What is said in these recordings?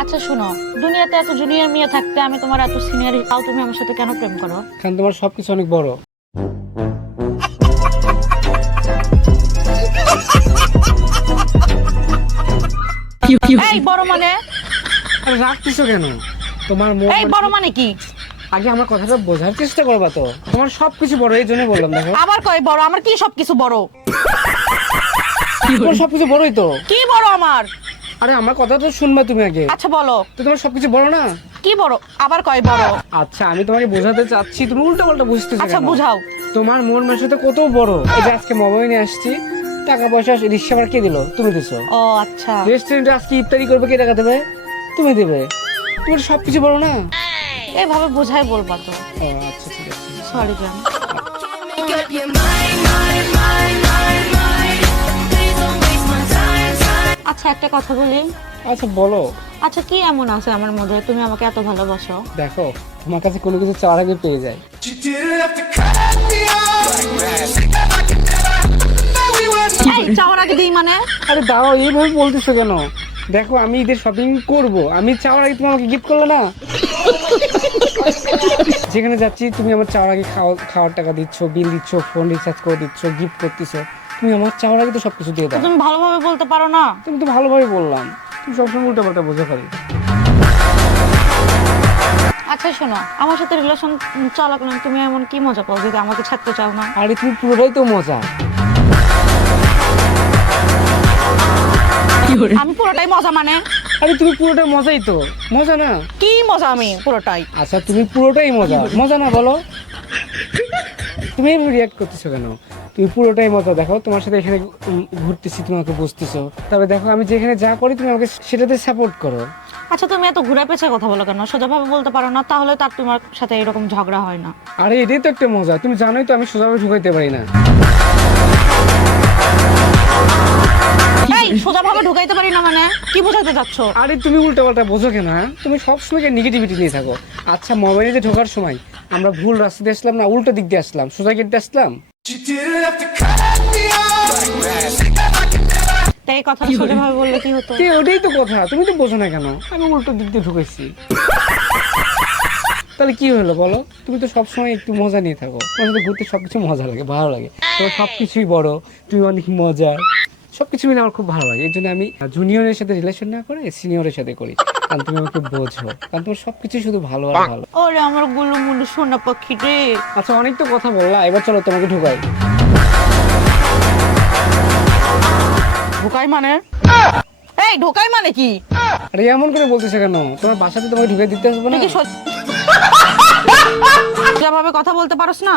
আচ্ছা শোনো। দুনিয়াতে এত জুনিয়র মেয়ে থাকতে আমি তোমার এত সিনিয়র তাও তুমি আমার সাথে কেন প্রেম করো? কারণ তোমার সবকিছু অনেক বড়। এই বড় মানে? আরে রাখতেছো কেন? তোমার মন এই বড় মানে কি? আগে আমার কথাটা বোঝার চেষ্টা করবা তো। তোমার সবকিছু বড় এই জন্য বললাম দেখো। আবার কয় বড়? আমার কি সবকিছু বড়? তোমার সবকিছু বড়ই তো। কি বড় আমার? আরে আমার কথা তো শুনবা তুমি আগে। আচ্ছা বলো। তো তোমার সবকিছু বলো না। কি বড় আবার কয় বড় আচ্ছা আমি তোমাকে বোঝাতে চাচ্ছি তুমি উল্টো পাল্টা বুঝতে আচ্ছা? বুঝাও। তোমার মন মানসিকতা কত বড়। এই যে আজকে মোবাইল নিয়ে আসছি টাকা পয়সা রিক্সা ভাড়া কে দিল? তুমি দিছো। ও আচ্ছা। রেস্টুরেন্টে আজকে ইফতারি করবে কে টাকা দেবে? তুমি দেবে। তোমার সবকিছু বলো না। এভাবে বোঝাই বলবা তো। আচ্ছা ঠিক আছে। সরি জান আচ্ছা একটা কথা বলি। আচ্ছা বলো। আচ্ছা কি এমন আছে আমার মধ্যে? তুমি আমাকে এত ভালোবাসো। দেখো তোমার কাছে কোনো কিছু চাওয়ার আগে পেয়ে যায় চাওয়ার আগে দিই মানে? আরে দাঁড়াও এইভাবে বলতেছো কেন? দেখো আমি ঈদের শপিং করব। আমি চাওয়ার আগে তুমি আমাকে গিফট করলে না? যেখানে যাচ্ছি তুমি আমার চাওয়ার আগে খাওয়া খাওয়ার টাকা দিচ্ছ বিল দিচ্ছ ফোন রিচার্জ করে দিচ্ছ গিফট করতেছো। তুমি আমার চাওয়ার আগে তো সবকিছু দিয়ে দাও। তুমি ভালোভাবে বলতে পারো না। তুমি তো ভালোভাবে বললাম। তুমি সবসময় উল্টো পাল্টা বোঝা পারি আচ্ছা শোনো আমার সাথে রিলেশন চলাকালীন তুমি এমন কি মজা পাও যদি আমাকে ছাড়তে চাও না? আরে তুমি পুরোটাই তো মজা। আমি পুরোটাই মজা মানে? আরে তুমি পুরোটাই মজাই তো। মজা না? কি মজা আমি পুরোটাই? আচ্ছা তুমি পুরোটাই মজা। মজা না বলো। তুমি রিয়াক্ট করতেছো কেন? তুমি পুরোটাই মজা দেখো। তোমার সাথে এখানে ঘুরতেছি তোমাকে বুঝতেছো। তবে দেখো আমি যেখানে যা করি তুমি আমাকে সেটাতে সাপোর্ট করো। আচ্ছা তুমি এত ঘুরে পেছে কথা বলো কেন? সোজাভাবে বলতে পারো না তাহলে তার তোমার সাথে এরকম ঝগড়া হয় না। আরে এটাই তো একটা মজা। তুমি জানোই তো আমি সোজাভাবে ঢুকাইতে পারি না। এই সোজাভাবে ঢুকাইতে পারি না মানে? কি বোঝাতে চাচ্ছ? আরে তুমি উল্টো পাল্টা বোঝো কেন হ্যাঁ? তুমি সবসময় নেগেটিভিটি নিয়ে থাকো। আচ্ছা মোবাইলে ঢোকার সময় আমরা ভুল রাস্তা দিয়ে আসলাম না উল্টো দিক দিয়ে আসলাম। সোজা গেট দিয়ে আসলাম? তাই বললে কি হতো? কে ওটাই তো কথা। তুমি তো বোঝো না কেন? আমি উল্টো দিক দিয়ে ঢুকেছি। তাহলে কি হলো বলো? তুমি তো সবসময় একটু মজা নিয়ে থাকো। তোমার সাথে ঘুরতে সবকিছু মজা লাগে ভালো লাগে। তোমার সবকিছুই বড় তুমি অনেক মজার। সবকিছু মিলে আমার খুব ভালো লাগে। এই জন্য আমি জুনিয়রের সাথে রিলেশন না করে সিনিয়রের সাথে করি। কারণ তুমি আমাকে বোঝো। কারণ তোমার সবকিছু শুধু ভালো আর ভালো। ওরে আমারগুলো মুলু সোনা পাখি রে। আচ্ছা অনেক তো কথা বললা এবার চলো তোমাকে ঢুকাই। ঢোকাই মানে? এই ঢোকাই মানে কি? আরে এমন করে বলতেছে কেন? তোমার বাসাতে তোমাকে ঢুকাই দিতে আসবে না? যেভাবে কথা বলতে পারোস না।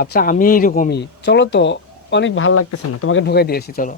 আচ্ছা আমি এইরকমই চলো তো অনেক ভালো লাগতেছে না। তোমাকে ঢুকাই দিয়েছি চলো।